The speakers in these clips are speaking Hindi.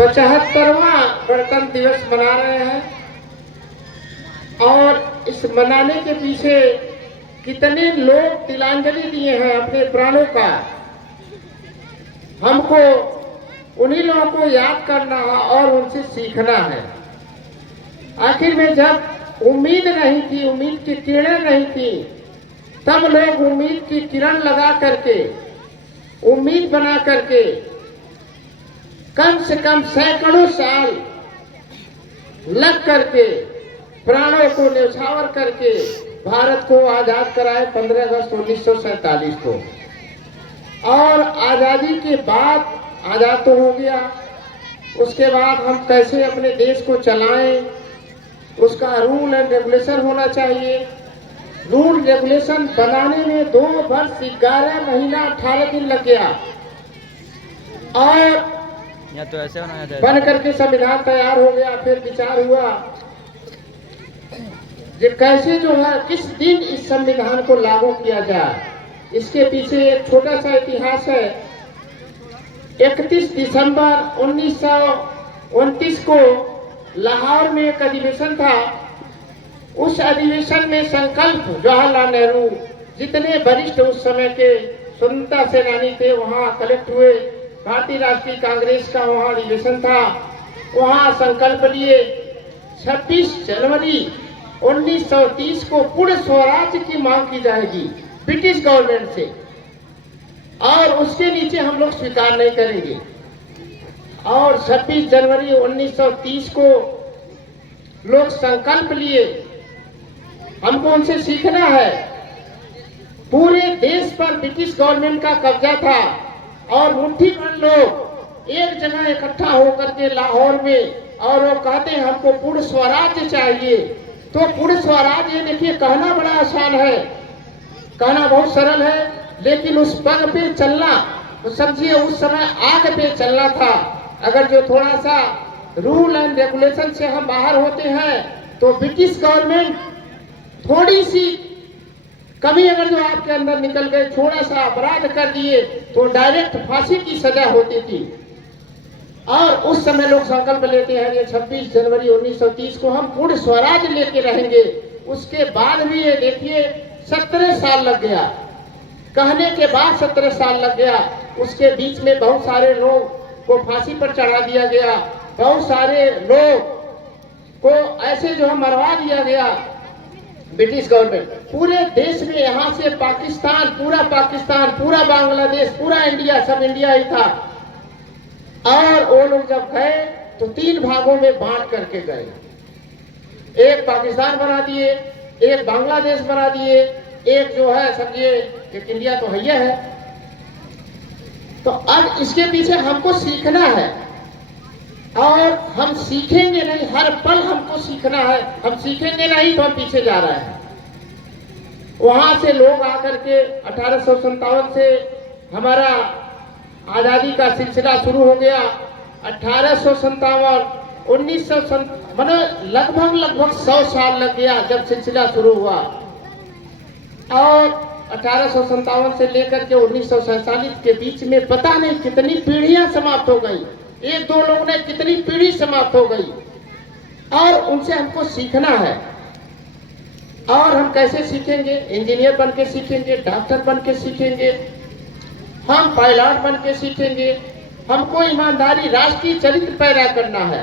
75वां गणतंत्र दिवस मना रहे हैं और इस मनाने के पीछे कितने लोग तिलांजलि दिए हैं अपने प्राणों का। हमको उन्हीं लोगों को याद करना है और उनसे सीखना है। आखिर में जब उम्मीद नहीं थी, उम्मीद की किरणें नहीं थी, तब लोग उम्मीद की किरण लगा करके, उम्मीद बना करके कम से कम सैकड़ों साल लग करके प्राणों को न्यौछावर करके भारत को आजाद कराए 15 अगस्त 1947 को। और आजादी के बाद आजाद तो हो गया, उसके बाद हम कैसे अपने देश को चलाएं, उसका रूल एंड रेगुलेशन होना चाहिए। रूल रेगुलेशन बनाने में 2 वर्ष 11 महीना 18 दिन लग गया और या तो ऐसे होना है बन करके संविधान तैयार हो गया। फिर विचार हुआ कि कैसे जो है किस दिन इस संविधान को लागू किया जाए। इसके पीछे एक छोटा सा इतिहास है। 31 दिसंबर 1929 को लाहौर में एक अधिवेशन था। उस अधिवेशन में संकल्प जवाहरलाल नेहरू, जितने वरिष्ठ उस समय के स्वतंत्रता सेनानी थे, वहां कलेक्ट हुए। भारतीय राष्ट्रीय कांग्रेस का वहां अधिवेशन था। वहां संकल्प लिए 26 जनवरी 1930 को पूर्ण स्वराज की मांग की जाएगी ब्रिटिश गवर्नमेंट से, और उसके नीचे हम लोग स्वीकार नहीं करेंगे। और 26 जनवरी 1930 को लोग संकल्प लिए। हमको उनसे सीखना है। पूरे देश पर ब्रिटिश गवर्नमेंट का कब्जा था और मुट्ठी भर लोग एक जगह इकट्ठा होकर के लाहौर में, और वो कहते हैं हमको पूर्ण स्वराज्य चाहिए। तो पूर्ण स्वराज्य, ये देखिए कहना बड़ा आसान है, कहना बहुत सरल है, लेकिन उस पग पे चलना, तो समझिए उस समय आग पे चलना था। अगर जो थोड़ा सा रूल एंड रेगुलेशन से हम बाहर होते हैं तो ब्रिटिश गवर्नमेंट थोड़ी सी कभी अगर जो आपके अंदर निकल गए, थोड़ा सा अपराध कर दिए तो डायरेक्ट फांसी की सजा होती थी। और उस समय लोग संकल्प लेते हैं ये 26 जनवरी 1930 को हम पूर्ण स्वराज लेके रहेंगे। उसके बाद भी ये देखिए 17 साल लग गया, कहने के बाद 17 साल लग गया। उसके बीच में बहुत सारे लोग को फांसी पर चढ़ा दिया गया, बहुत सारे लोग को ऐसे जो है मरवा दिया गया ब्रिटिश गवर्नमेंट। पूरे देश में, यहाँ से पाकिस्तान, पूरा बांग्लादेश, पूरा इंडिया, सब इंडिया ही था। और वो लोग जब गए तो 3 भागों में बांट करके गए। एक पाकिस्तान बना दिए, एक बांग्लादेश बना दिए, एक जो है समझिए कि इंडिया तो है। तो अब इसके पीछे हमको सीखना है, और हम सीखेंगे नहीं, हर पल हमको सीखना है। हम सीखेंगे नहीं तो हम पीछे जा रहे हैं। वहां से लोग आकर के 1857 से हमारा आजादी का सिलसिला शुरू हो गया। 1857, 1900 मतलब लगभग 100 साल लग गया जब सिलसिला शुरू हुआ। और 1857 से लेकर के 1947 के बीच में पता नहीं कितनी पीढ़ियां समाप्त हो गई। 1-2 लोग ने कितनी पीढ़ी समाप्त हो गई, और उनसे हमको सीखना है। और हम कैसे सीखेंगे? इंजीनियर बन के सीखेंगे, डॉक्टर बन के सीखेंगे, हम पायलट बन के सीखेंगे। हमको ईमानदारी, राष्ट्रीय चरित्र पैदा करना है।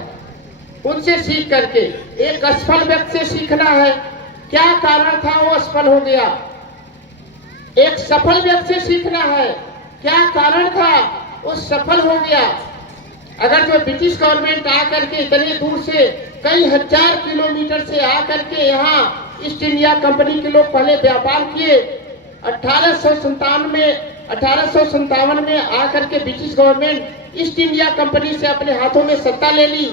उनसे सीख करके एक असफल व्यक्ति से सीखना है, क्या कारण था वो असफल हो गया। एक सफल व्यक्ति से सीखना है, क्या कारण था वो सफल हो गया। अगर जो ब्रिटिश गवर्नमेंट आकर के इतने दूर से कई हजार किलोमीटर से आकर के यहाँ ईस्ट इंडिया कंपनी के लोग पहले व्यापार किए। 1857 में आकर के British government east India company से अपने हाथों में सत्ता ले ली।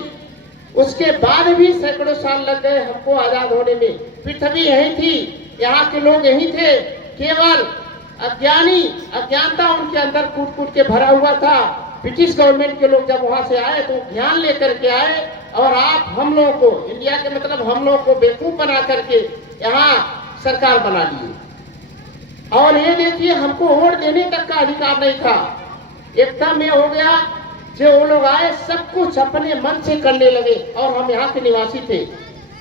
उसके बाद भी सैकड़ों साल लग गए हमको आजाद होने में। पृथ्वी यही थी, यहाँ के लोग यही थे, केवल अज्ञानता उनके अंदर कूट के भरा हुआ था। ब्रिटिश गवर्नमेंट के लोग जब वहां से आए तो ज्ञान लेकर के आए, और आप हम लोगों को, इंडिया के मतलब हम लोगों को बेवकूफ बना करके यहाँ सरकार बना लिए। और ये देखिए हमको वोट देने तक का अधिकार नहीं था। एकदम ये हो गया जो वो लोग आए सब कुछ अपने मन से करने लगे और हम यहाँ के निवासी थे।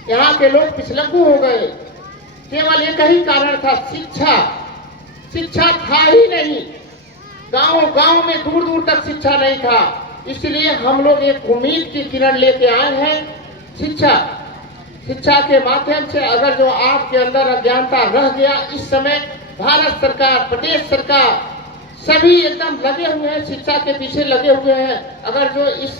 यहाँ के लोग पिछलग्गू हो गए। केवल एक ही कारण था, शिक्षा। शिक्षा था ही नहीं, गांव-गांव में दूर-दूर तक शिक्षा नहीं था। इसलिए हम लोग एक उम्मीद की किरण लेके आए हैं, शिक्षा। शिक्षा के माध्यम से अगर जो आपके अंदर अज्ञानता रह गया, इस समय भारत सरकार, प्रदेश सरकार सभी एकदम लगे हुए हैं, शिक्षा के पीछे लगे हुए हैं। अगर जो इस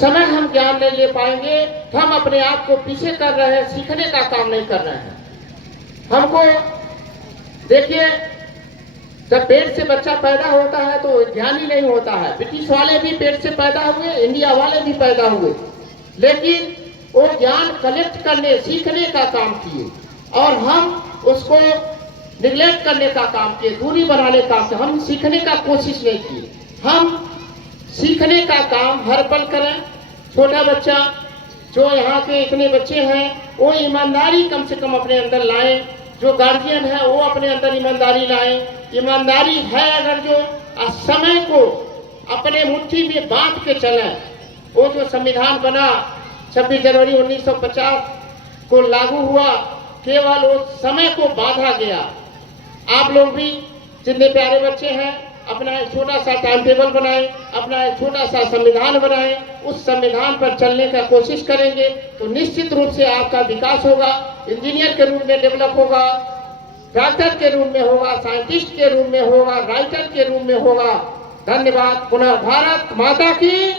समय हम ज्ञान नहीं ले पाएंगे तो हम अपने आप को पीछे कर रहे हैं, सीखने का काम नहीं कर रहे हैं। हमको देखिए, जब पेट से बच्चा पैदा होता है तो ज्ञानी नहीं होता है। ब्रिटिश वाले भी पेट से पैदा हुए, इंडिया वाले भी पैदा हुए, लेकिन वो ज्ञान कलेक्ट करने, सीखने का काम किए और हम उसको निगलेक्ट करने का काम किए, दूरी बनाने का काम। हम सीखने का कोशिश नहीं किए। हम सीखने का काम हर पल करें। छोटा बच्चा, जो यहाँ के इतने बच्चे हैं, वो ईमानदारी कम से कम अपने अंदर लाएं। जो गार्जियन है वो अपने अंदर ईमानदारी लाएं। ईमानदारी है अगर जो समय को अपने मुट्ठी में बांध के चलें। वो जो संविधान बना 26 जनवरी 1950 को लागू हुआ, केवल वो समय को बांधा गया। आप लोग भी जितने प्यारे बच्चे हैं, अपना एक छोटा सा टाइम टेबल बनाएं, अपना एक छोटा सा संविधान बनाएं। उस संविधान पर चलने का कोशिश करेंगे तो निश्चित रूप से आपका विकास होगा। इंजीनियर के रूप में डेवलप होगा, डॉक्टर के रूप में होगा, साइंटिस्ट के रूप में होगा, राइटर के रूप में होगा। धन्यवाद। पुनः भारत माता की